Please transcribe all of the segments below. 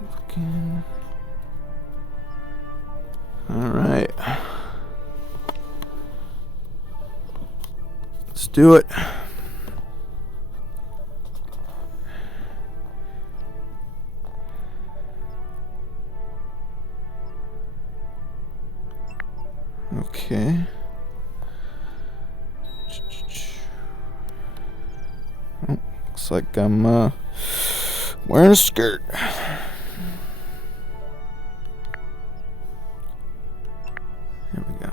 Looking. All right. Let's do it. Okay. Oh, looks like I'm wearing a skirt. There we go.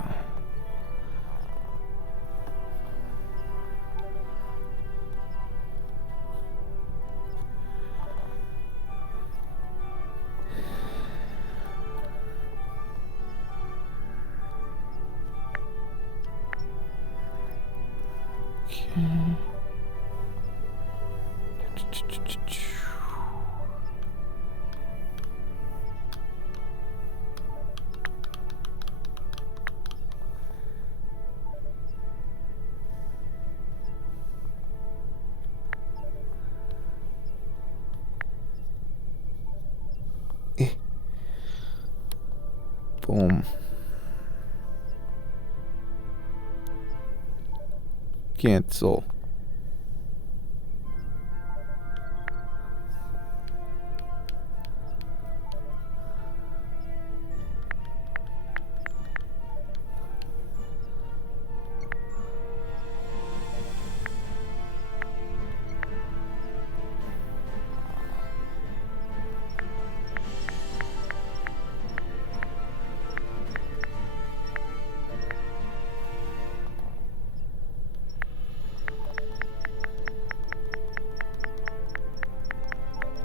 Okay. Boom. Cancel.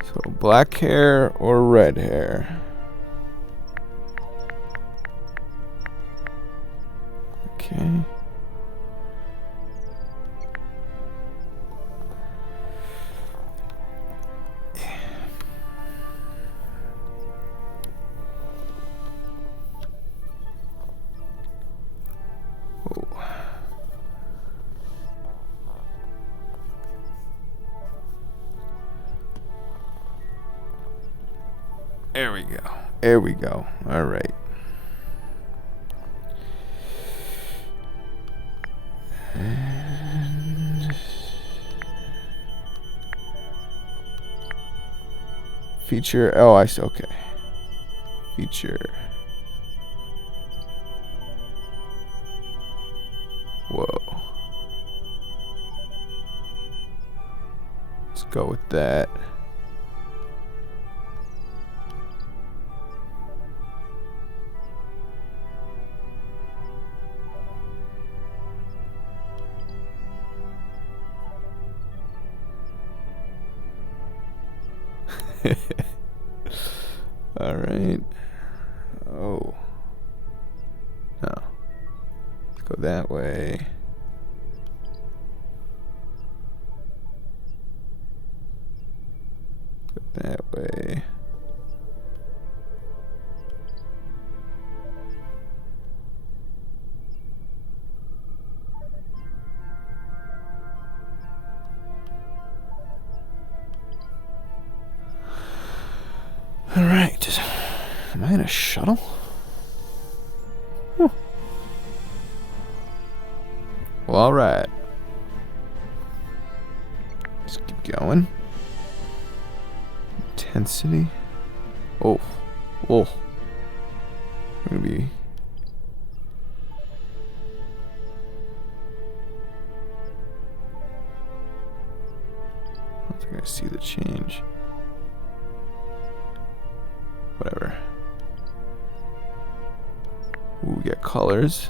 So black hair or red hair? Okay. Oh. There we go. There we go. All right. And feature. Oh, I see. Okay. Feature. Whoa. Let's go with that. All right. Oh. No. Let's go that way. Go that way. All right. Am I in a shuttle? Huh. Well, all right. Let's keep going. Intensity. Oh. Oh. We're gonna be. I don't think I see the change. Whatever. Ooh, we got colors.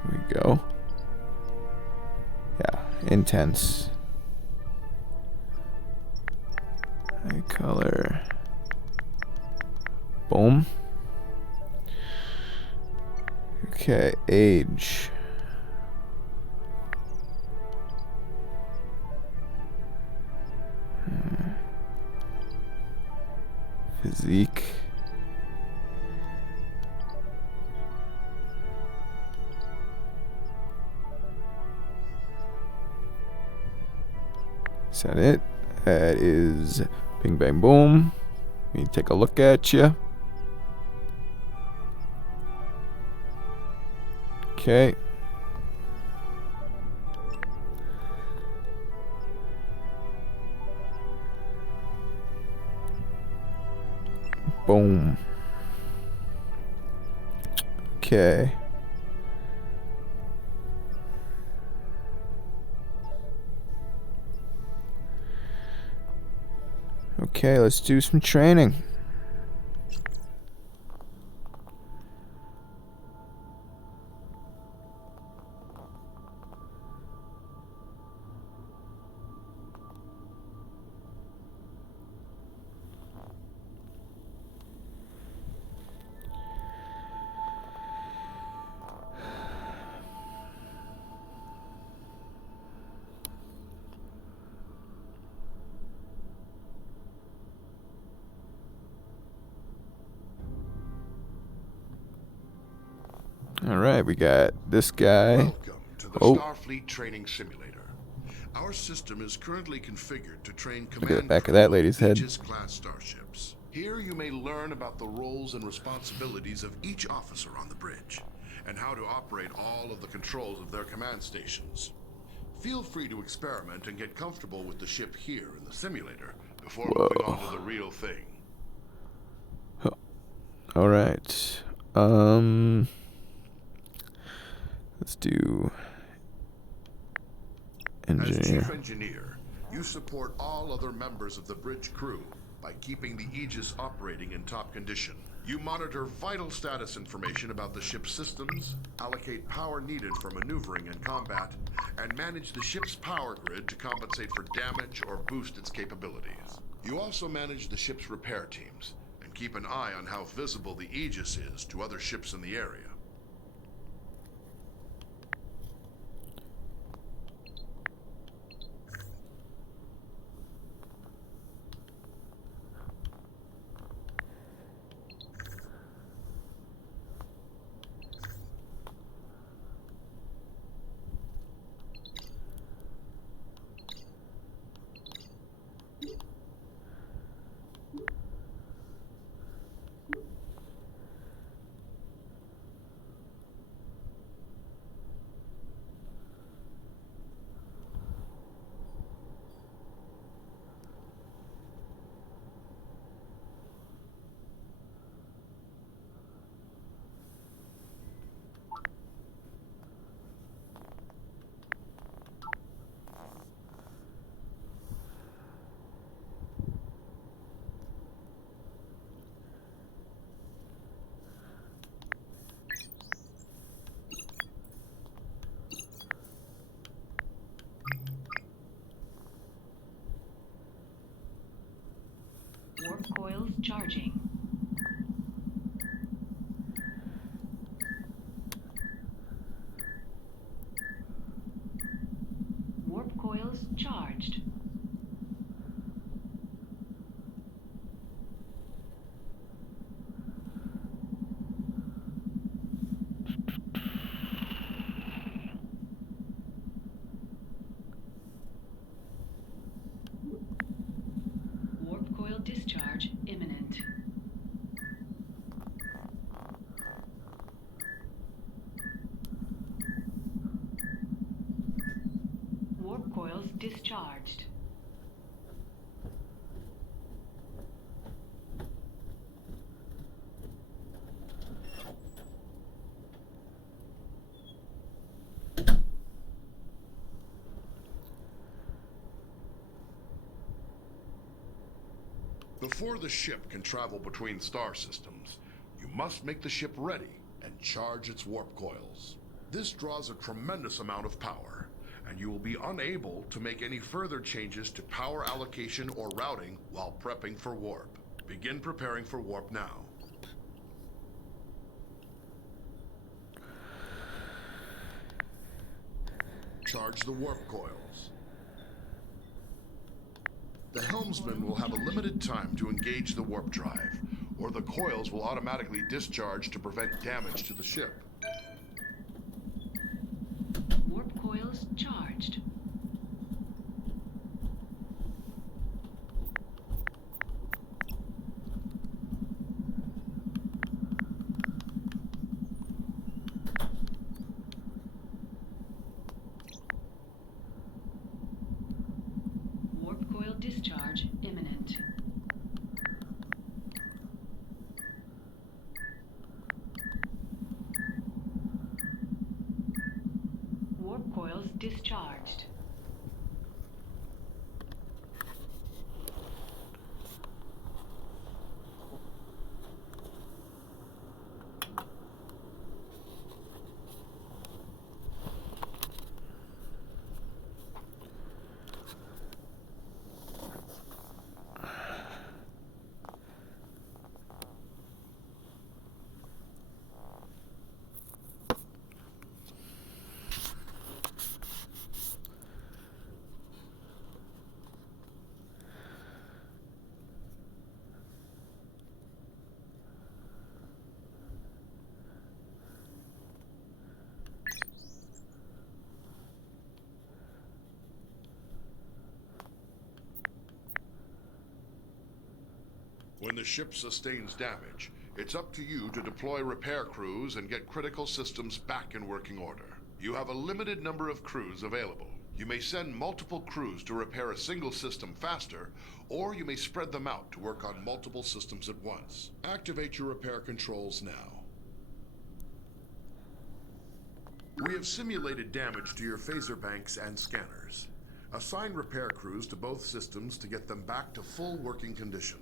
Here we go. Yeah, intense. High color. Boom. Okay, age. Physique. that it? That is Bing Bang Boom. Let me take a look at you. Okay. Boom. Okay. Okay, let's do some training. Alright, we got this guy. Welcome to the Starfleet Training Simulator. Our system is currently configured to train Look at the command back of that crew lady's of head. Aegis-class starships. Here you may learn about the roles and responsibilities of each officer on the bridge, and how to operate all of the controls of their command stations. Feel free to experiment and get comfortable with the ship here in the simulator before moving on to the real thing. Alright. Let's do As engineer. Chief Engineer, you support all other members of the bridge crew by keeping the Aegis operating in top condition. You monitor vital status information about the ship's systems, allocate power needed for maneuvering and combat, and manage the ship's power grid to compensate for damage or boost its capabilities. You also manage the ship's repair teams and keep an eye on how visible the Aegis is to other ships in the area. Warp coils charging. Warp coils charged. Warp coil discharge imminent. Warp coils discharged. Before the ship can travel between star systems, you must make the ship ready and charge its warp coils. This draws a tremendous amount of power, and you will be unable to make any further changes to power allocation or routing while prepping for warp. Begin preparing for warp now. Charge the warp coils. The helmsman will have a limited time to engage the warp drive, or the coils will automatically discharge to prevent damage to the ship. Warp coils charged. discharged. When the ship sustains damage, it's up to you to deploy repair crews and get critical systems back in working order. You have a limited number of crews available. You may send multiple crews to repair a single system faster, or you may spread them out to work on multiple systems at once. Activate your repair controls now. We have simulated damage to your phaser banks and scanners. Assign repair crews to both systems to get them back to full working condition.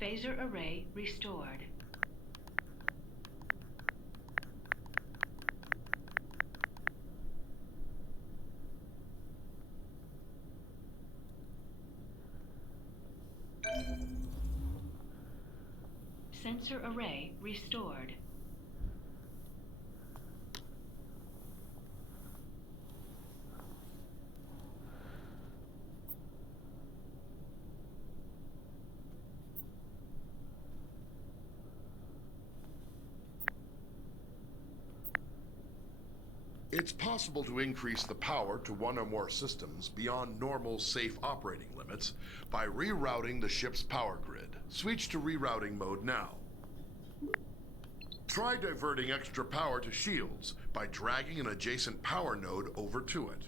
Phaser array restored. Sensor array restored. It's possible to increase the power to one or more systems beyond normal safe operating limits by rerouting the ship's power grid. Switch to rerouting mode now. Try diverting extra power to shields by dragging an adjacent power node over to it.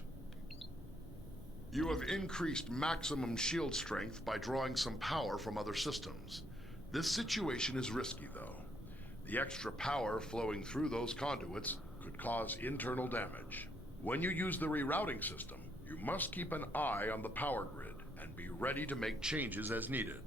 You have increased maximum shield strength by drawing some power from other systems. This situation is risky, though. The extra power flowing through those conduits could cause internal damage. When you use the rerouting system, you must keep an eye on the power grid and be ready to make changes as needed.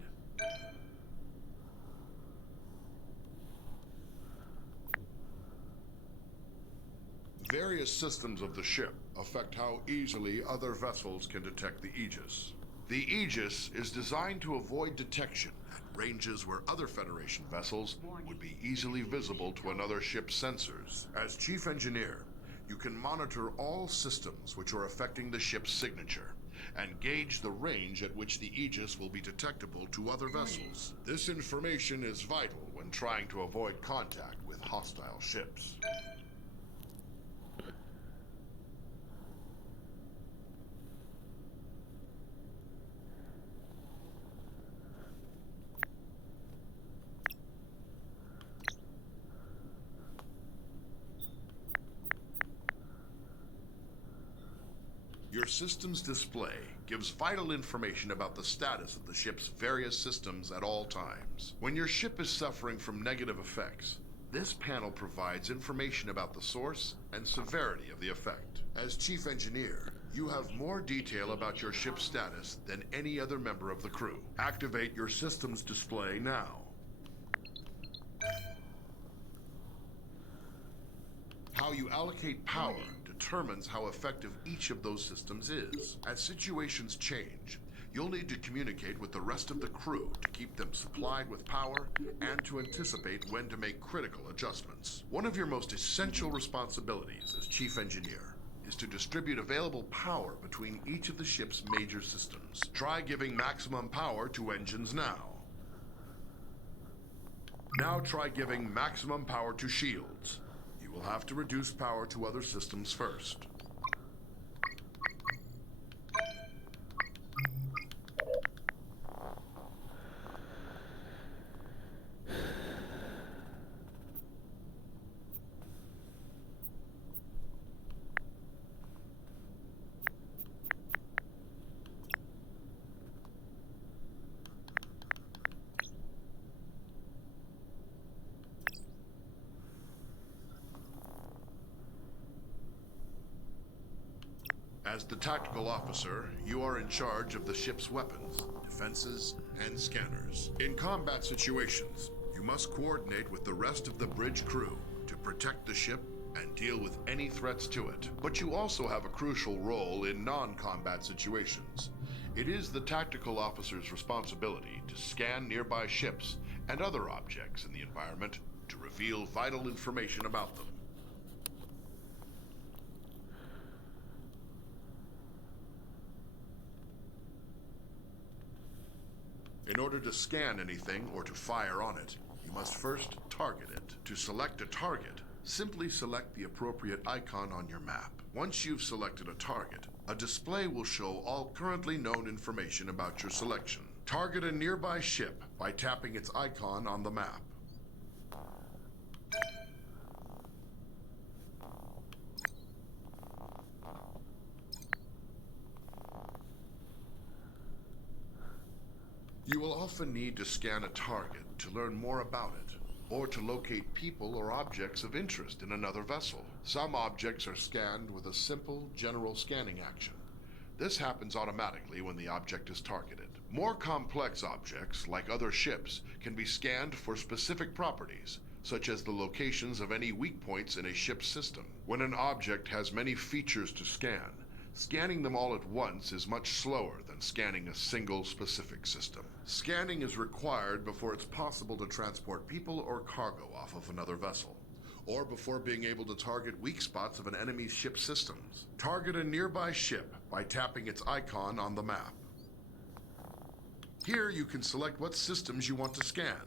Various systems of the ship affect how easily other vessels can detect the Aegis. The Aegis is designed to avoid detection at ranges where other Federation vessels would be easily visible to another ship's sensors. As Chief Engineer, you can monitor all systems which are affecting the ship's signature and gauge the range at which the Aegis will be detectable to other vessels. This information is vital when trying to avoid contact with hostile ships. Your system's display gives vital information about the status of the ship's various systems at all times. When your ship is suffering from negative effects, this panel provides information about the source and severity of the effect. As Chief Engineer, you have more detail about your ship's status than any other member of the crew. Activate your system's display now. How you allocate power determines how effective each of those systems is. As situations change, you'll need to communicate with the rest of the crew to keep them supplied with power and to anticipate when to make critical adjustments. One of your most essential responsibilities as Chief Engineer is to distribute available power between each of the ship's major systems. Try giving maximum power to engines now. Now try giving maximum power to shields. You will have to reduce power to other systems first. As the tactical officer, you are in charge of the ship's weapons, defenses, and scanners. In combat situations, you must coordinate with the rest of the bridge crew to protect the ship and deal with any threats to it. But you also have a crucial role in non-combat situations. It is the tactical officer's responsibility to scan nearby ships and other objects in the environment to reveal vital information about them. In order to scan anything or to fire on it, you must first target it. To select a target, simply select the appropriate icon on your map. Once you've selected a target, a display will show all currently known information about your selection. Target a nearby ship by tapping its icon on the map. You will often need to scan a target to learn more about it, or to locate people or objects of interest in another vessel. Some objects are scanned with a simple, general scanning action. This happens automatically when the object is targeted. More complex objects, like other ships, can be scanned for specific properties, such as the locations of any weak points in a ship's system. When an object has many features to scan, scanning them all at once is much slower than scanning a single specific system. Scanning is required before it's possible to transport people or cargo off of another vessel, or before being able to target weak spots of an enemy's ship systems. Target a nearby ship by tapping its icon on the map. Here you can select what systems you want to scan.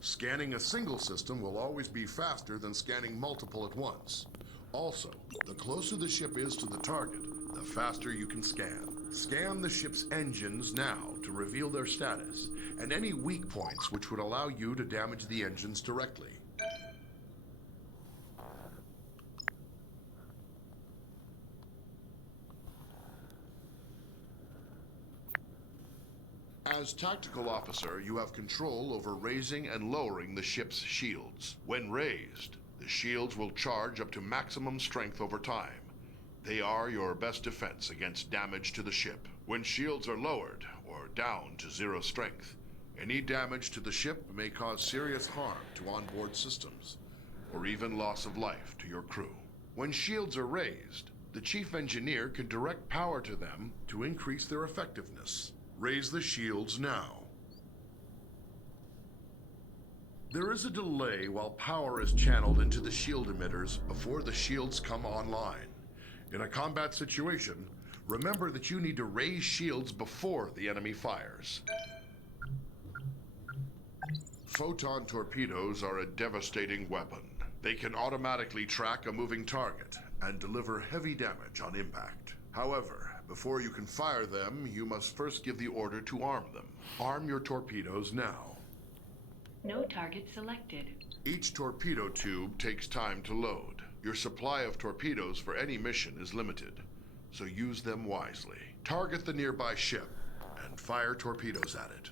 Scanning a single system will always be faster than scanning multiple at once. Also, the closer the ship is to the target, the faster you can scan. Scan the ship's engines now to reveal their status, and any weak points which would allow you to damage the engines directly. As tactical officer, you have control over raising and lowering the ship's shields. When raised, the shields will charge up to maximum strength over time. They are your best defense against damage to the ship. When shields are lowered or down to 0 strength, any damage to the ship may cause serious harm to onboard systems, or even loss of life to your crew. When shields are raised, the chief engineer can direct power to them to increase their effectiveness. Raise the shields now. There is a delay while power is channeled into the shield emitters before the shields come online. In a combat situation, remember that you need to raise shields before the enemy fires. Photon torpedoes are a devastating weapon. They can automatically track a moving target and deliver heavy damage on impact. However, before you can fire them, you must first give the order to arm them. Arm your torpedoes now. No target selected. Each torpedo tube takes time to load. Your supply of torpedoes for any mission is limited, so use them wisely. Target the nearby ship and fire torpedoes at it.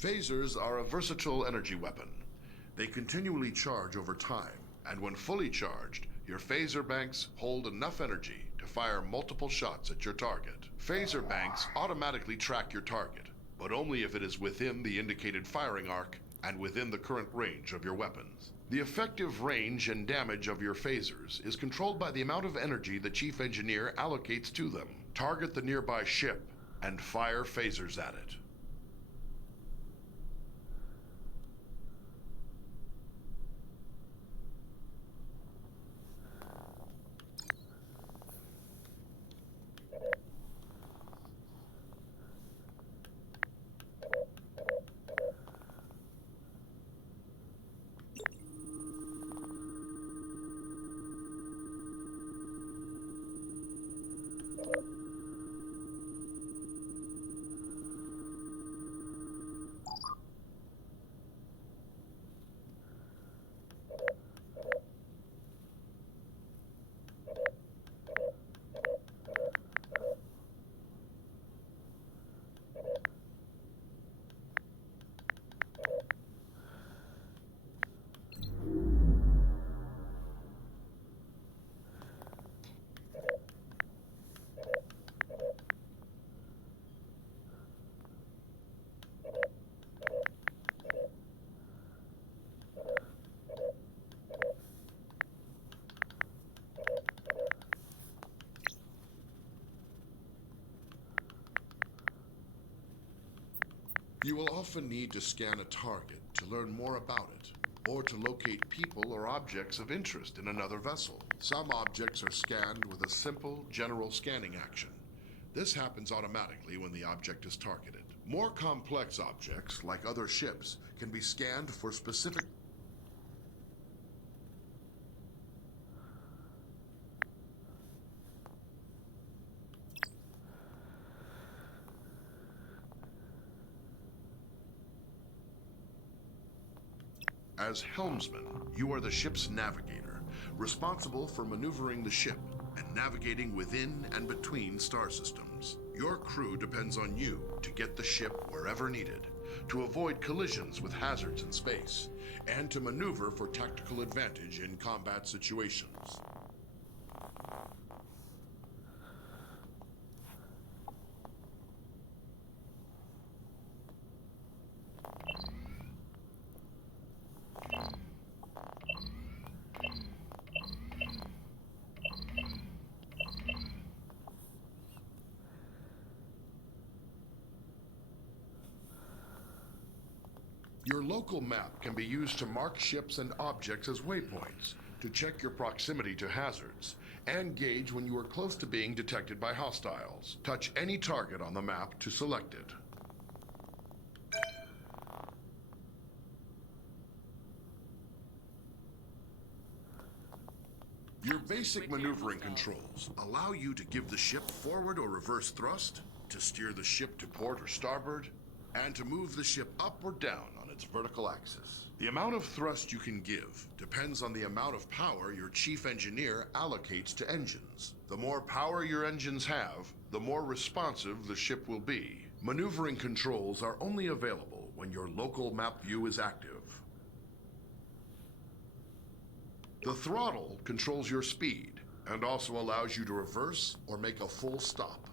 Phasers are a versatile energy weapon. They continually charge over time, and when fully charged, your phaser banks hold enough energy to fire multiple shots at your target. Phaser banks automatically track your target, but only if it is within the indicated firing arc and within the current range of your weapons. The effective range and damage of your phasers is controlled by the amount of energy the Chief Engineer allocates to them. Target the nearby ship and fire phasers at it. You will often need to scan a target to learn more about it, or to locate people or objects of interest in another vessel. Some objects are scanned with a simple, general scanning action. This happens automatically when the object is targeted. More complex objects, like other ships, can be scanned for specific As helmsman, you are the ship's navigator, responsible for maneuvering the ship and navigating within and between star systems. Your crew depends on you to get the ship wherever needed, to avoid collisions with hazards in space, and to maneuver for tactical advantage in combat situations. Your local map can be used to mark ships and objects as waypoints, to check your proximity to hazards, and gauge when you are close to being detected by hostiles. Touch any target on the map to select it. Your basic maneuvering controls allow you to give the ship forward or reverse thrust, to steer the ship to port or starboard, and to move the ship up or down on its vertical axis. The amount of thrust you can give depends on the amount of power your chief engineer allocates to engines. The more power your engines have, the more responsive the ship will be. Maneuvering controls are only available when your local map view is active. The throttle controls your speed and also allows you to reverse or make a full stop.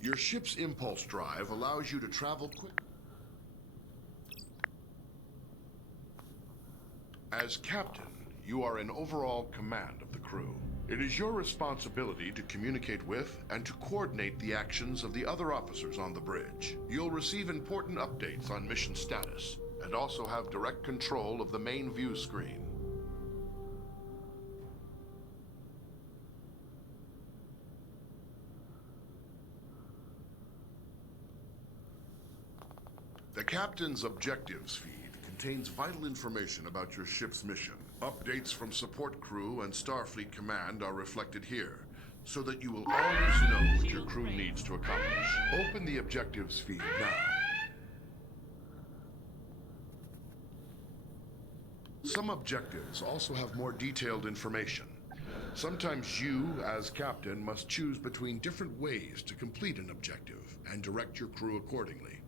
Your ship's impulse drive allows you to travel quick. As captain, you are in overall command of the crew. It is your responsibility to communicate with and to coordinate the actions of the other officers on the bridge. You'll receive important updates on mission status and also have direct control of the main view screen. The captain's objectives feed contains vital information about your ship's mission. Updates from support crew and Starfleet Command are reflected here, so that you will always know what your crew needs to accomplish. Open the objectives feed now. Some objectives also have more detailed information. Sometimes you, as captain, must choose between different ways to complete an objective and direct your crew accordingly.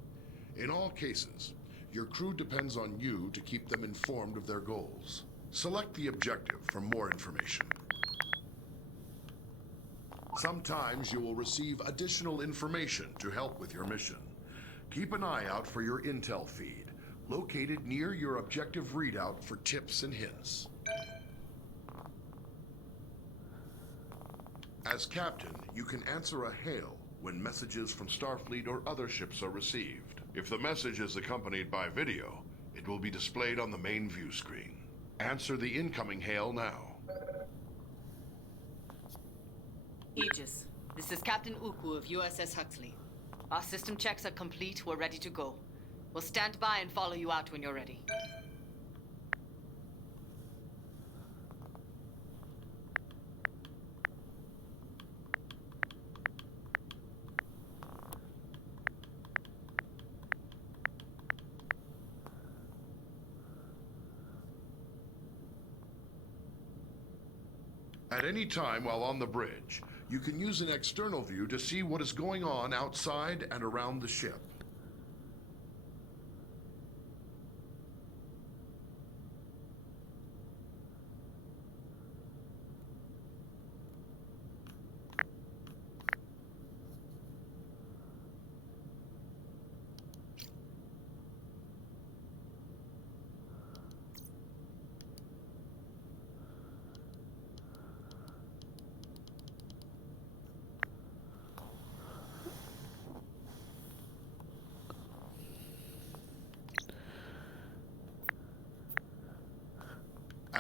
In all cases, your crew depends on you to keep them informed of their goals. Select the objective for more information. Sometimes you will receive additional information to help with your mission. Keep an eye out for your intel feed, located near your objective readout for tips and hints. As captain, you can answer a hail when messages from Starfleet or other ships are received. If the message is accompanied by video, it will be displayed on the main view screen. Answer the incoming hail now. Aegis, this is Captain Uku of USS Huxley. Our system checks are complete. We're ready to go. We'll stand by and follow you out when you're ready. At any time while on the bridge, you can use an external view to see what is going on outside and around the ship.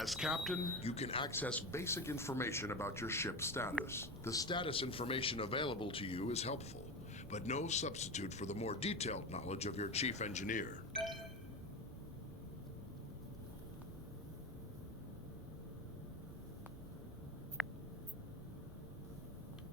As captain, you can access basic information about your ship's status. The status information available to you is helpful, but no substitute for the more detailed knowledge of your chief engineer.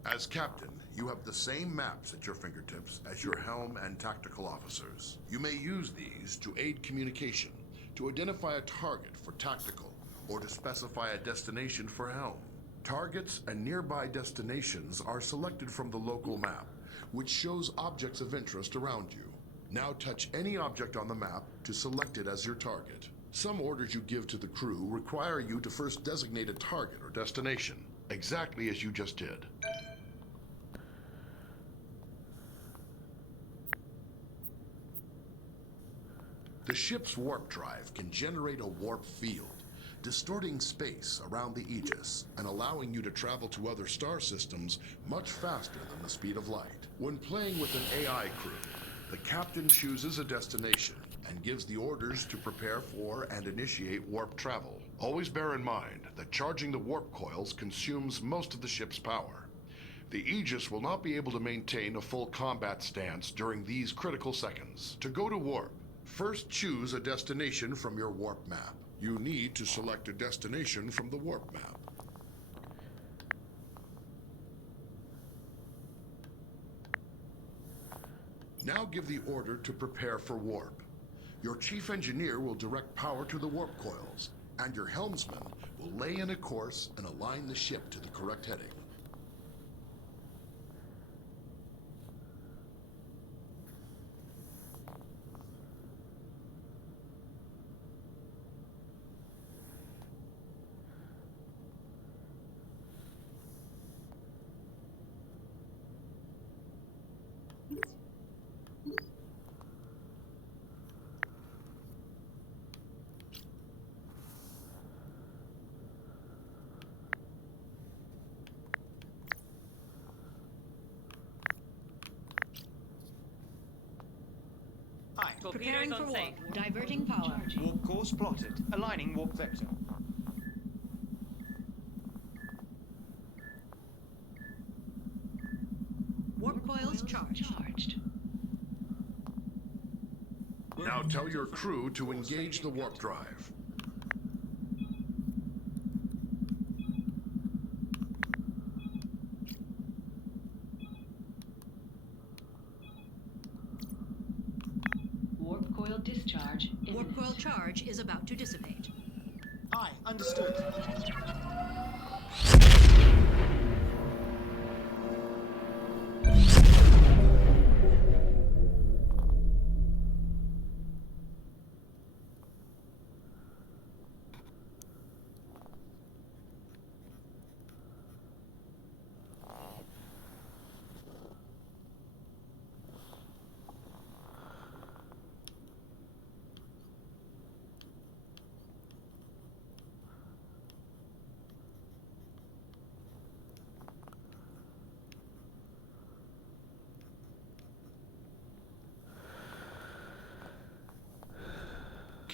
As captain, you have the same maps at your fingertips as your helm and tactical officers. You may use these to aid communication, to identify a target for tactical, or to specify a destination for helm. Targets and nearby destinations are selected from the local map, which shows objects of interest around you. Now touch any object on the map to select it as your target. Some orders you give to the crew require you to first designate a target or destination, exactly as you just did. The ship's warp drive can generate a warp field, distorting space around the Aegis and allowing you to travel to other star systems much faster than the speed of light. When playing with an AI crew, the captain chooses a destination and gives the orders to prepare for and initiate warp travel. Always bear in mind that charging the warp coils consumes most of the ship's power. The Aegis will not be able to maintain a full combat stance during these critical seconds. To go to warp, first choose a destination from your warp map. You need to select a destination from the warp map. Now give the order to prepare for warp. Your chief engineer will direct power to the warp coils, and your helmsman will lay in a course and align the ship to the correct heading. Preparing for warp. Diverting power. Warp course plotted. Aligning warp vector. Warp coils charged. Now tell your crew to engage the warp drive. Warp coil discharge Warp imminent. coil charge is about to dissipate. Aye, understood.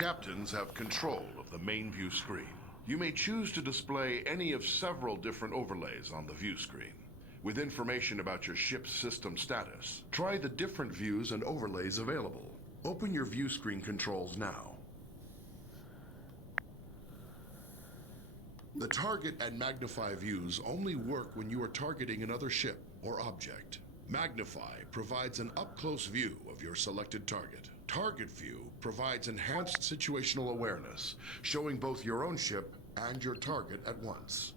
Captains have control of the main view screen. You may choose to display any of several different overlays on the view screen. With information about your ship's system status, try the different views and overlays available. Open your view screen controls now. The target and magnify views only work when you are targeting another ship or object. Magnify provides an up-close view of your selected target. Target view provides enhanced situational awareness, showing both your own ship and your target at once.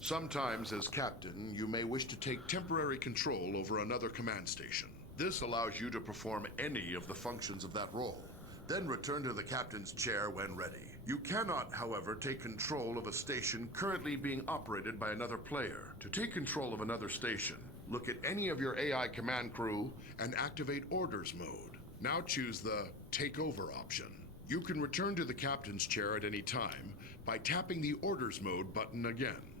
Sometimes, as captain, you may wish to take temporary control over another command station. This allows you to perform any of the functions of that role, then return to the captain's chair when ready. You cannot, however, take control of a station currently being operated by another player. To take control of another station, look at any of your AI command crew and activate orders mode. Now choose the Take Over option. You can return to the captain's chair at any time by tapping the orders mode button again.